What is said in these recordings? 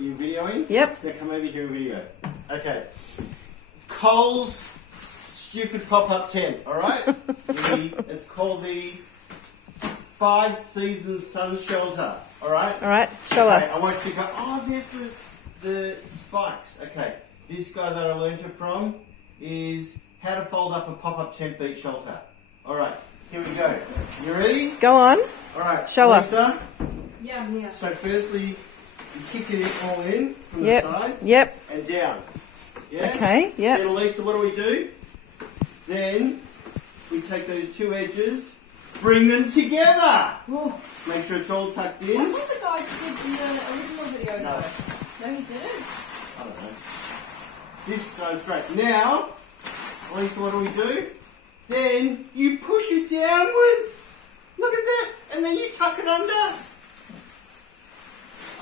you videoing? Yep. Yeah, come over here and video. Okay. Cole's stupid pop-up tent, alright? It's called the 5 Seasons Sun Shelter, alright? Alright, show us. I want you to go, oh, there's the spikes. Okay, this guy that I learned it from is how to fold up a pop-up tent beach shelter. Alright, here we go. You ready? Go on. Alright, Show Lisa, Yeah, I'm here. so firstly, you kick it all in from Yep. the sides Yep. and down. Yeah? Okay. Yep. Then Lisa, what do? Then we take those 2 edges, bring them together. Oh. Make sure it's all tucked I in. thought the guy did in the original video No. though. No, he didn't. I don't know. This goes great. Now, Lisa, what do? Then you push it downwards. Look at that. And then you tuck it under.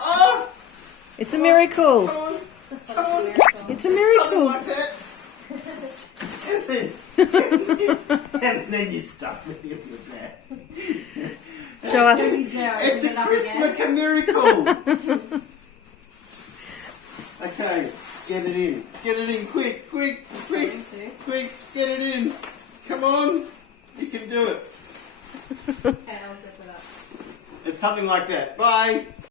Oh, It's a miracle. come on. It's a Come funny on. miracle. It's a Something miracle. like that. and then you stuff it in with that. Show us. Here we do. It's a Open it up Christmas again. miracle. Okay, get it in. Get it in quick. Going to. Quick, get it in. Come on. You can do it. Okay, I'll zip it up. It's something like that. Bye.